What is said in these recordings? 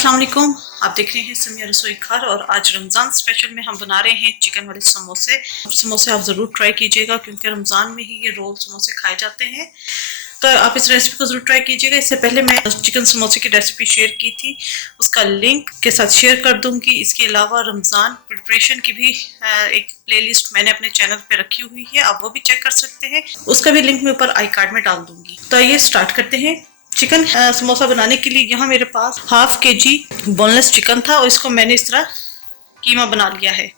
अस्सलाम वालेकुम। आप देख रहे हैं समिया रसोई घर और आज रमज़ान स्पेशल में हम बना रहे हैं चिकन वाले समोसे। समोसे आप ज़रूर ट्राई कीजिएगा क्योंकि रमज़ान में ही ये रोल समोसे खाए जाते हैं। तो आप इस रेसिपी को ज़रूर ट्राई कीजिएगा। इससे पहले मैं चिकन समोसे की रेसिपी शेयर की थी, उसका लिंक के साथ शेयर कर दूंगी। इसके अलावा रमज़ान प्रिपरेशन की भी एक प्लेलिस्ट मैंने अपने चैनल पे रखी हुई है, आप वो भी चेक कर सकते हैं। उसका भी लिंक मैं ऊपर आई कार्ड में डाल दूंगी। तो आइए स्टार्ट करते हैं। चिकन समोसा बनाने के लिए यहाँ मेरे पास हाफ केजी बोनलेस चिकन था और इसको मैंने इस तरह कीमा बना लिया है।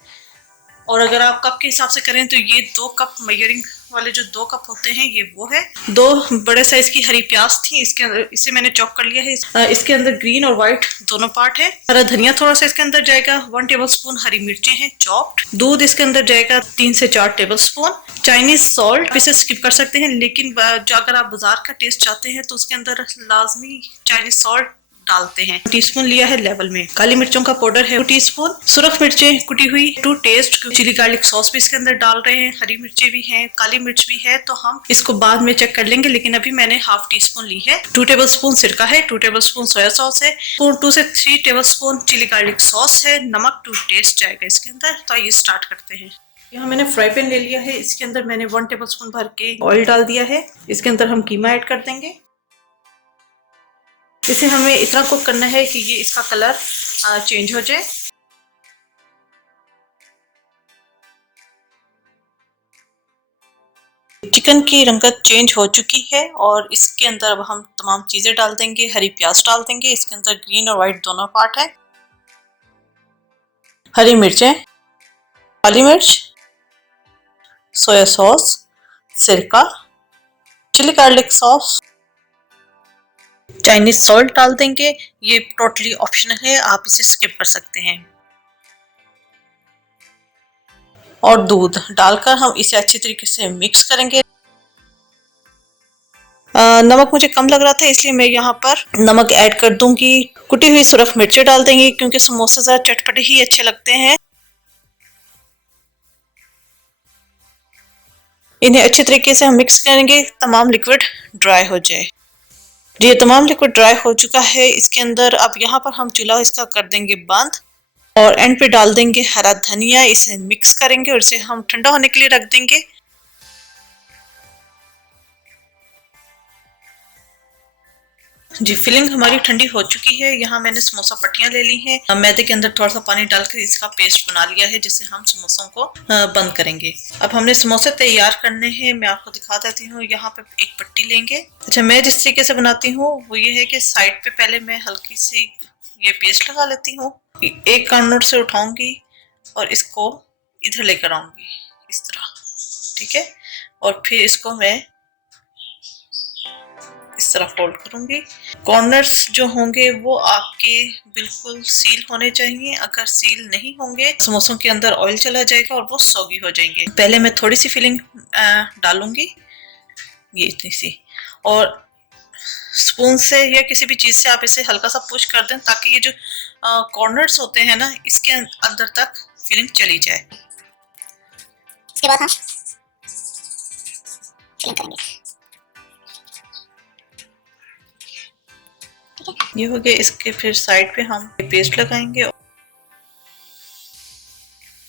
और अगर आप कप के हिसाब से करें तो ये 2 कप मेजरिंग वाले जो 2 कप होते हैं ये वो है। 2 बड़े साइज की हरी प्याज थी, इसके अंदर इसे मैंने चॉप कर लिया है। इसके अंदर ग्रीन और व्हाइट दोनों पार्ट है। हरा धनिया थोड़ा सा इसके अंदर जाएगा। 1 टेबल स्पून हरी मिर्चें हैं चॉप्ड। दूध इसके अंदर जाएगा 3 से 4 टेबल स्पून। चाइनीज सॉल्ट इसे स्किप कर सकते हैं, लेकिन जो अगर आप बाजार का टेस्ट चाहते हैं तो उसके अंदर लाजमी चाइनीज सॉल्ट डालते हैं। टीस्पून लिया है लेवल में। काली मिर्चों का पाउडर है 2 टीस्पून। सुरख मिर्चें कुटी हुई 2 टेस्ट। चिली गार्लिक सॉस भी इसके अंदर डाल रहे हैं। हरी मिर्चें भी हैं, काली मिर्च भी है, तो हम इसको बाद में चेक कर लेंगे, लेकिन अभी मैंने हाफ टी स्पून ली है। 2 टेबल स्पून सिरका है। 2 टेबल स्पून सोया सॉस है। 2 से 3 tablespoon chilli garlic sauce है। नमक 2 टेस्ट जाएगा इसके अंदर। तो ये स्टार्ट करते हैं। यहाँ मैंने फ्राई पैन ले लिया है, इसके अंदर मैंने 1 टेबल स्पून भर के ऑयल डाल दिया है। इसके अंदर हम कीमा ऐड कर देंगे। इसे हमें इतना कुक करना है कि ये इसका कलर चेंज हो जाए। चिकन की रंगत चेंज हो चुकी है और इसके अंदर अब हम तमाम चीजें डाल देंगे। हरी प्याज डाल देंगे, इसके अंदर ग्रीन और व्हाइट दोनों पार्ट है। हरी मिर्चें, काली मिर्च, सोया सॉस, सिरका, chilli garlic sauce, Chinese salt डाल देंगे। ये टोटली ऑप्शनल है, आप इसे स्किप कर सकते हैं। और दूध डालकर हम इसे अच्छी तरीके से मिक्स करेंगे। नमक मुझे कम लग रहा था, इसलिए मैं यहाँ पर नमक ऐड कर दूंगी। कुटी हुई सुरख मिर्चें डाल देंगे क्योंकि समोसे जरा चटपटे ही अच्छे लगते हैं। इन्हें अच्छी तरीके से हम मिक्स करेंगे, तमाम लिक्विड ड्राई हो जाए। ये तमाम लिक्विड ड्राई हो चुका है। इसके अंदर अब यहाँ पर हम चूल्हा इसका कर देंगे बंद और एंड पे डाल देंगे हरा धनिया। इसे मिक्स करेंगे और इसे हम ठंडा होने के लिए रख देंगे। जी, फिलिंग हमारी ठंडी हो चुकी है। यहाँ मैंने समोसा पट्टियां ले ली हैं। मैदे के अंदर थोड़ा सा पानी डालकर इसका पेस्ट बना लिया है, जिससे हम समोसों को बंद करेंगे। अब हमने समोसे तैयार करने हैं, मैं आपको दिखा देती हूँ। यहाँ पे एक पट्टी लेंगे। अच्छा, मैं जिस तरीके से बनाती हूँ वो ये है कि साइड पे पहले मैं हल्की सी ये पेस्ट लगा लेती हूँ। एक कॉर्नर से उठाऊंगी और इसको इधर लेकर आऊंगी इस तरह, ठीक है। और फिर इसको मैं इस तरह फोल्ड करूंगी। कॉर्नर्स जो होंगे वो आपके बिल्कुल सील होने चाहिए। अगर सील नहीं होंगे समोसों के अंदर ऑयल चला जाएगा और वो सॉगी हो जाएंगे। पहले मैं थोड़ी सी फिलिंग डालूंगी, ये इतनी सी, और स्पून से या किसी भी चीज से आप इसे हल्का सा पुश कर दें ताकि ये जो कॉर्नर्स होते हैं ना, इसके अंदर तक फिलिंग चली जाए। इसके बाद हम फिलिंग करेंगे। ये हो गया। इसके फिर साइड पे हम पेस्ट लगाएंगे,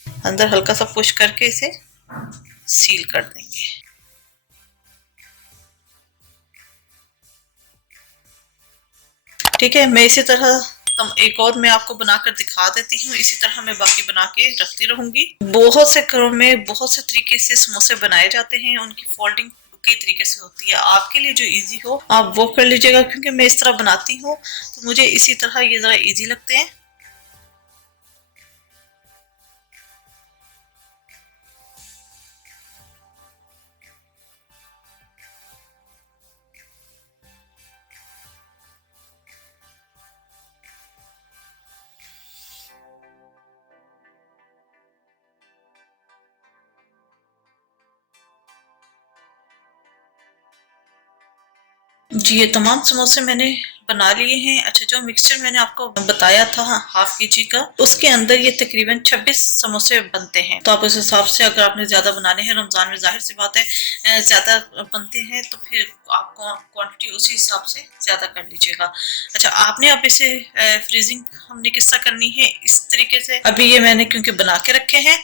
अंदर हल्का सा पुश करके इसे सील कर देंगे। ठीक है, मैं इसी तरह एक और मैं आपको बनाकर दिखा देती हूँ। इसी तरह मैं बाकी बना के रखती रहूंगी। बहुत से घरों में बहुत से तरीके से समोसे बनाए जाते हैं, उनकी फोल्डिंग कई तरीके से होती है। आपके लिए जो इजी हो आप वो कर लीजिएगा, क्योंकि मैं इस तरह बनाती हूँ तो मुझे इसी तरह ये जरा इजी लगते हैं। जी, ये तमाम समोसे मैंने बना लिए हैं। अच्छा, जो मिक्सचर मैंने आपको बताया था 1/2 kg का, उसके अंदर ये तकरीबन 26 समोसे बनते हैं। तो आप उस हिसाब से, अगर आपने ज्यादा बनाने हैं रमजान में, जाहिर सी बात है ज्यादा बनते हैं, तो फिर आपको क्वांटिटी उसी हिसाब से ज्यादा कर लीजिएगा। अच्छा, आपने अब इसे फ्रीजिंग हमने किस तरह करनी है, इस तरीके से अभी ये मैंने क्योंकि बना के रखे हैं,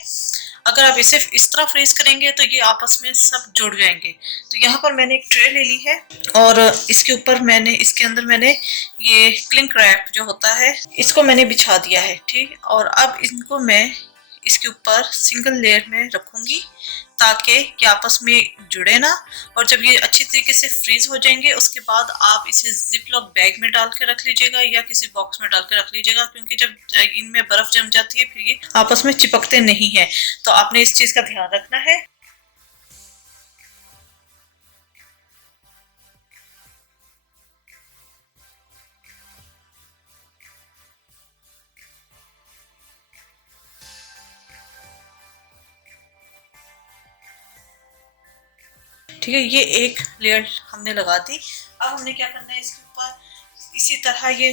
अगर आप इसे इस तरह फ्रीज करेंगे तो ये आपस में सब जुड़ जाएंगे। तो यहाँ पर मैंने एक ट्रे ले ली है और इसके ऊपर इसके अंदर मैंने ये क्लिंक रैप जो होता है, इसको मैंने बिछा दिया है, ठीक। और अब इनको मैं इसके ऊपर सिंगल लेयर में रखूंगी ताकि ये आपस में जुड़े ना। और जब ये अच्छी तरीके से फ्रीज हो जाएंगे, उसके बाद आप इसे जिप लॉक बैग में डाल के रख लीजिएगा या किसी बॉक्स में डाल के रख लीजिएगा, क्योंकि जब इनमें बर्फ जम जाती है फिर ये आपस में चिपकते नहीं है। तो आपने इस चीज का ध्यान रखना है। ठीक है, ये एक लेयर हमने लगा दी। अब हमने क्या करना है, इसके ऊपर इसी तरह ये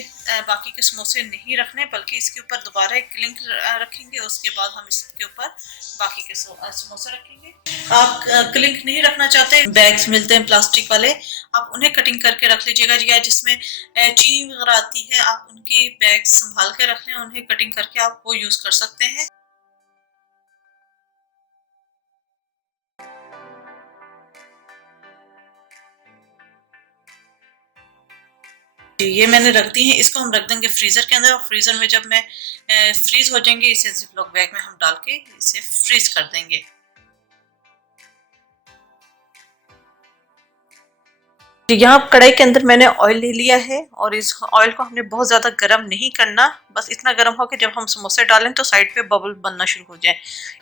बाकी के समोसे नहीं रखने, बल्कि इसके ऊपर दोबारा एक क्लिंक रखेंगे। उसके बाद हम इसके ऊपर बाकी के समोसे रखेंगे। आप क्लिंक नहीं रखना चाहते, बैग्स मिलते हैं प्लास्टिक वाले, आप उन्हें कटिंग करके रख लीजिएगा। या जिसमें चीनी वगैरह आती है, आप उनकी बैग संभाल के रख लें, उन्हें कटिंग करके आप वो यूज कर सकते हैं। ये मैंने रख दी है, इसको हम रख देंगे फ्रीजर के अंदर। और फ्रीजर में जब मैं फ्रीज हो जाएंगे, इसे जिपलॉक बैग में हम डाल के इसे फ्रीज कर देंगे। यहाँ कढ़ाई के अंदर मैंने ऑयल ले लिया है और इस ऑयल को हमने बहुत ज्यादा गर्म नहीं करना, बस इतना गर्म हो कि जब हम समोसे डालें तो साइड पे बबल बनना शुरू हो जाए।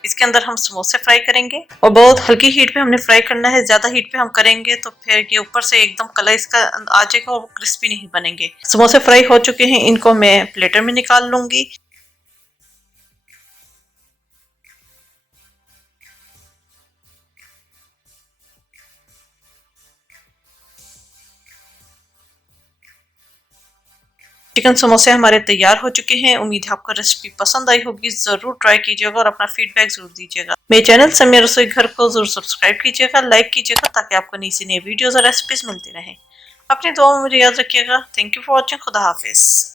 इसके अंदर हम समोसे फ्राई करेंगे और बहुत हल्की हीट पे हमने फ्राई करना है। ज्यादा हीट पे हम करेंगे तो फिर ये ऊपर से एकदम कलर इसका आ जाएगा और क्रिस्पी नहीं बनेंगे। समोसे फ्राई हो चुके हैं, इनको मैं प्लेटर में निकाल लूंगी। चिकन समोसे हमारे तैयार हो चुके हैं। उम्मीद है आपको रेसिपी पसंद आई होगी। जरूर ट्राई कीजिएगा और अपना फीडबैक जरूर दीजिएगा। मेरे चैनल समिया रसोई घर को जरूर सब्सक्राइब कीजिएगा, लाइक कीजिएगा, ताकि आपको नई से नई वीडियोस और रेसिपीज मिलती रहें। अपनी दुआ में मुझे याद रखिएगा। Thank you for watching. खुदा हाफिज।